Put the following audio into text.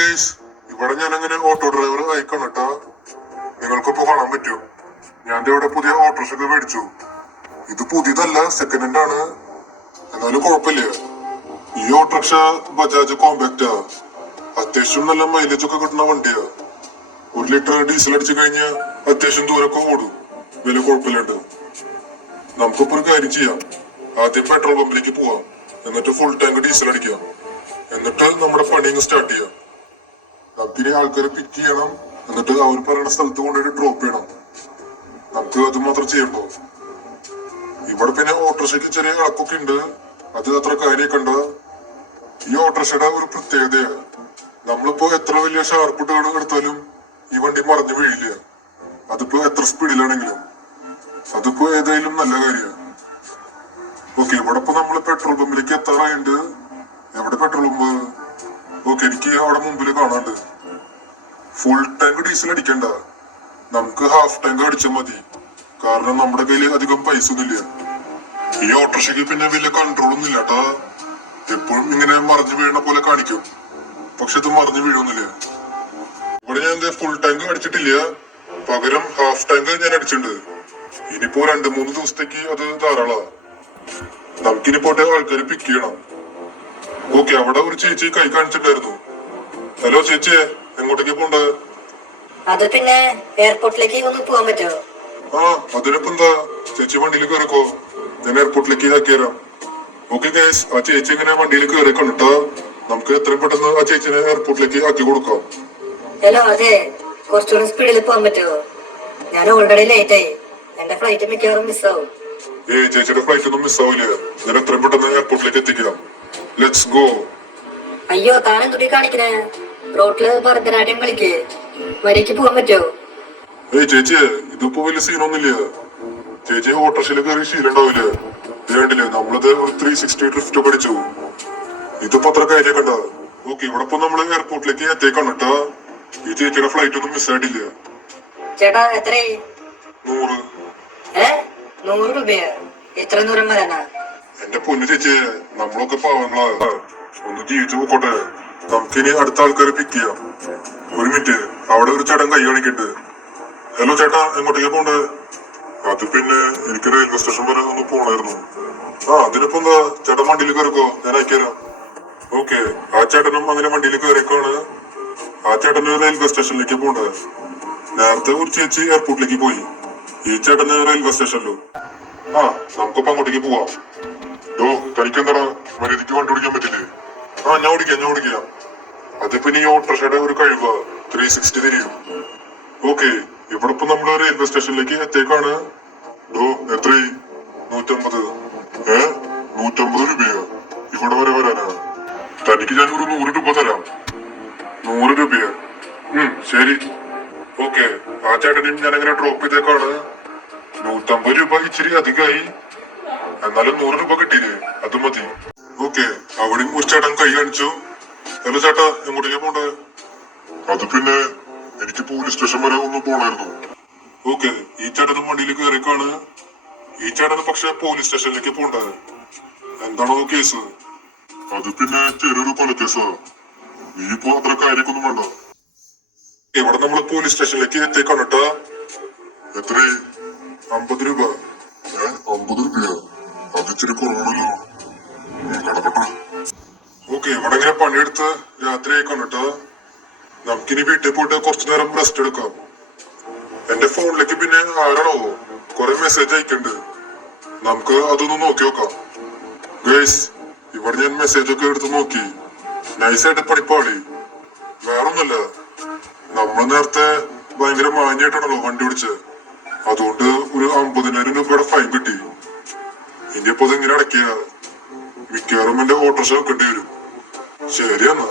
Guys, ഇവിടെ ഞാൻ അങ്ങനെ ഓട്ടോ ഡ്രൈവർ അയക്കണം കേട്ടാ. നിങ്ങൾക്കിപ്പോ കാണാൻ പറ്റുമോ? ഞാൻ ഇവിടെ പുതിയ ഓട്ടോറിക്ഷ ഒക്കെ മേടിച്ചു. ഇത് പുതിയതല്ല, സെക്കൻഡ് ഹാൻഡ് ആണ്. എന്നാലും കുഴപ്പമില്ല. ഈ ഓട്ടോറിക്ഷ ബജാജ് കോമ്പാക്റ്റാ. അത്യാവശ്യം നല്ല മൈലേജ് ഒക്കെ കിട്ടുന്ന വണ്ടിയാ. 1 ലിറ്റർ ഡീസൽ അടിച്ചു കഴിഞ്ഞാൽ അത്യാവശ്യം ദൂരമൊക്കെ ഓടും, വലിയ കുഴപ്പമില്ലാണ്ട്. നമുക്കിപ്പോ ഒരു കാര്യം ചെയ്യാം. ആദ്യം പെട്രോൾ പമ്പിലേക്ക് പോവാം, എന്നിട്ട് ഫുൾ ടാങ്ക് ഡീസൽ അടിക്കാം. എന്നിട്ട് നമ്മുടെ പണി സ്റ്റാർട്ട് ചെയ്യാം. നമുക്കിനി ആൾക്കാരെ പിക്ക് ചെയ്യണം, എന്നിട്ട് അവർ പറയുന്ന സ്ഥലത്ത് കൊണ്ടുപോയി ഡ്രോപ്പ് ചെയ്യണം. നമുക്ക് അത് മാത്രം ചെയ്യണ്ടോ? ഇവിടെ പിന്നെ ഓട്ടോറിക്ഷയ്ക്ക് ചെറിയ ഇളക്കൊക്കെ ഉണ്ട്, അത് അത്ര കാര്യക്കണ്ട. ഈ ഓട്ടോറിക്ഷയുടെ ഒരു പ്രത്യേകതയാണ്, നമ്മളിപ്പോ എത്ര വലിയ ഷാർപ്പ് ടേൺ എടുത്താലും ഈ വണ്ടി മറിഞ്ഞു വീഴില്ല. അതിപ്പോ എത്ര സ്പീഡിലാണെങ്കിലും. അതിപ്പോ ഏതായാലും നല്ല കാര്യമാണ്. ഓക്കെ, ഇവിടെ ഇപ്പൊ നമ്മള് പെട്രോൾ പമ്പിലേക്ക് എത്താറായിണ്ട്. എവിടെ പെട്രോൾ പമ്പ്? ഓക്കെ, എനിക്ക് അവിടെ മുമ്പിൽ കാണാണ്ട്. ഫുൾ ടാങ്ക് ഡീസൽ അടിക്കണ്ട, നമുക്ക് ഹാഫ് ടാങ്ക് അടിച്ചാൽ മതി. കാരണം നമ്മുടെ കയ്യിൽ അധികം പൈസ ഒന്നുമില്ല. ഈ ഓട്ടോറിക്ഷയ്ക്ക് പിന്നെ വലിയ കൺട്രോൾ ഒന്നും ഇല്ല കേട്ടാ. എപ്പോഴും ഇങ്ങനെ മറിഞ്ഞു വീഴണ പോലെ കാണിക്കും, പക്ഷെ ഇത് മറിഞ്ഞു വീഴൊന്നുമില്ല. ഇവിടെ ഞാൻ ഫുൾ ടാങ്ക് അടിച്ചിട്ടില്ല, പകരം ഹാഫ് ടാങ്ക് ഞാൻ അടിച്ചിട്ടുണ്ട്. ഇനിയിപ്പോ 2-3 ദിവസത്തേക്ക് അത് ധാരാളാ. നമുക്കിനി പോട്ടെ ആൾക്കാരെ പിക്ക് ചെയ്യണം. ഓക്കെ, അവിടെ ഒരു ചേച്ചി കൈ കാണിച്ചിട്ടുണ്ടായിരുന്നു. ഹലോ ചേച്ചിയെ, എങ്ങോട്ടേക്ക് പോണ്ടേ? അത് പിന്നെ എയർപോർട്ടിലേക്ക് ഒന്ന് പോകാൻ പറ്റുമോ? ആ, അതിനിപ്പോ എന്താ, ചേച്ചി വണ്ടിയിൽ കയറിക്കോ, ഞാൻ എയർപോർട്ടിലേക്ക് ഇതാക്കി തരാം. ഓക്കെ ഗൈസ്, ആ ചേച്ചി ഇങ്ങനെ വണ്ടിയിൽ കയറി കണ്ടിട്ടാ. നമുക്ക് എത്രയും പെട്ടെന്ന് ആ ചേച്ചിനെ എയർപോർട്ടിലേക്ക് ആക്കി കൊടുക്കാം. ഹലോ, അതെ, കുറച്ചുകൂടി സ്പീഡിൽ പോകാൻ പറ്റുമോ? ഞാൻ ഓൾറെഡി ലേറ്റ് ആയി, എന്റെ ഫ്ലൈറ്റ് മിക്കവാറും മിസ്സാവും. ചേച്ചിയുടെ ഫ്ലൈറ്റ് ഒന്നും മിസ്സാവില്ല, ഞാൻ എത്രയും പെട്ടെന്ന് എയർപോർട്ടിലേക്ക് എത്തിക്കാം. Let's go. അയ്യോ, താൻ എന്തുട്ടി കാണിക്കണേ? റോട്ടില് ഭരതനാട്യം കളിക്കേ, വരയ്ക്ക് പോകാൻ പറ്റുമോ? ചേച്ചിയെ, ഇതിപ്പോ വലിയ സീനൊന്നുമില്ല. ചേച്ചി ഓട്ടോറിക്ഷയിൽ കയറി ശീലം ഉണ്ടാവില്ല. വേണ്ടില്ലേ, നമ്മളത് ഒരു 360 ഡ്രിഫ്റ്റ് ഒക്കെ അടിച്ചു. ഇതിപ്പോ അത്ര കാര്യക്കണ്ട. ഓക്കെ, ഇവിടെ ഇപ്പൊ നമ്മള് എയർപോർട്ടിലേക്ക് എത്തിയേക്കാണ് കേട്ടാ. ഈ ചേച്ചിയുടെ ഫ്ലൈറ്റ് ഒന്നും മിസ്സായിട്ടില്ല. ചേട്ടാ, എത്രയായി? 100. 100 രൂപയോ? ഇത്ര ദൂരം വരാനാ? എന്റെ പൊന്നു ചേച്ചിയെ, നമ്മളൊക്കെ പാവങ്ങളാ, ഒന്ന് ജീവിച്ചു പോക്കോട്ടെ. നമുക്കിനി അടുത്ത ആൾക്കാരെ പിക്ക് ചെയ്യാം. ഒരു മിനിറ്റ്, അവിടെ ഒരു ചേട്ടൻ കൈ കാണിക്കണ്ട്. ഹലോ ചേട്ടാ, എങ്ങോട്ടേക്ക് പോണ്ടേ? അത് പിന്നെ എനിക്ക് റെയിൽവേ സ്റ്റേഷൻ വരെ ഒന്ന് പോണായിരുന്നു. അതിനിപ്പോ എന്താ, ചേട്ടൻ വണ്ടിയിൽ കയറിക്കോ, ഞാൻ അയച്ചുതരാം. ഓക്കെ, ആ ചേട്ടനും അങ്ങനെ വണ്ടിയിൽ കയറിയേക്കാണ്. ആ ചേട്ടന് റെയിൽവേ സ്റ്റേഷനിലേക്ക് പോണ്ടേ. നേരത്തെ ഒരു ചേച്ചി എയർപോർട്ടിലേക്ക് പോയി, ഈ ചേട്ടന് റെയിൽവേ സ്റ്റേഷനിലും. നമുക്കിപ്പോ അങ്ങോട്ടേക്ക് പോവാം. തനിക്കെന്താടാ, മര്യാദയ്ക്ക് വണ്ടി ഓടിക്കാൻ പറ്റില്ലേ? ഞാൻ ഓടിക്കാം. അതിപ്പോ ഈ ഓട്ടോറിക്ഷയുടെ ഒരു കഴിവാ, 360 തിരിയും. ഓക്കെ, ഇവിടെ ഇപ്പൊ നമ്മള് റെയിൽവേ സ്റ്റേഷനിലേക്ക് എത്തിയേക്കാണ്. എത്രയായി? 150. 150 രൂപയാ ഇവിടെ വരെ വരാനാ? തനിക്ക് ഞാൻ ഒരു 100 രൂപ തരാം. 100 രൂപയാ? ശരി. ഓക്കെ, ആ ചേട്ടനെയും ഞാൻ അങ്ങനെ ഡ്രോപ്പ് ചെയ്തേക്കാണ്. 150 രൂപ ഇച്ചിരി അധികമായി, എന്നാലും 100 രൂപ കിട്ടിയില്ലേ, അത് മതി. ഓക്കെ, അവിടെയും ഒരു ചേട്ടൻ കൈ കാണിച്ചു. ഹലോ ചേട്ടാ, എങ്ങോട്ടേക്ക് പോണ്ടേ? അത് പിന്നെ എനിക്ക് പോലീസ് സ്റ്റേഷൻ വരെ ഒന്ന് പോണായിരുന്നു. ഓക്കെ, ഈ ചേട്ടനും വണ്ടിയിൽ കയറിക്കാണ്. ഈ ചേട്ടന് പക്ഷെ പോലീസ് സ്റ്റേഷനിലേക്ക് പോണ്ടേ. എന്താണോ കേസ്? അത് പിന്നെ ചെറിയൊരു കൊലക്കേസാ. നീ ഇപ്പോ അത്ര കാര്യക്കൊന്നും വേണ്ട. ഇവിടെ നമ്മള് പോലീസ് സ്റ്റേഷനിലേക്ക് എത്തിയേക്കാണ് കേട്ടാ. എത്രയായി? 50 രൂപ. 50 രൂപയാ? അത് ഇച്ചിരി കുറവാണല്ലോ. കടക്കട്ടെ. ഓക്കെ, ഇവിടെ ഇങ്ങനെ പണിയെടുത്ത് രാത്രി ആയിക്കാണ് കേട്ടോ. നമുക്കിനി വീട്ടിൽ പോയിട്ട് കുറച്ചു നേരം റെസ്റ്റ് എടുക്കാം. എന്റെ ഫോണിലേക്ക് പിന്നെ ആരാണോ കുറെ മെസ്സേജ് അയക്കണ്ട്, നമുക്ക് അതൊന്ന് നോക്കി നോക്കാം. ഗൈസ്, ഇവിടെ ഞാൻ മെസ്സേജ് ഒക്കെ എടുത്ത് നോക്കി. നൈസായിട്ട് പഠിപ്പാളി. വേറൊന്നുമല്ല, നമ്മൾ നേരത്തെ ഭയങ്കര മാന്യായിട്ടാണല്ലോ വണ്ടി ഓടിച്ച്, അതുകൊണ്ട് ഒരു 50,000 രൂപയുടെ ഫൈൻ കിട്ടി. ഇനിയിപ്പോ അതെങ്ങനെ അടയ്ക്കുക? മിക്കവാറും എന്റെ ഓട്ടോറിക്ഷ വെക്കേണ്ടി വരും. ശരി എന്നാ.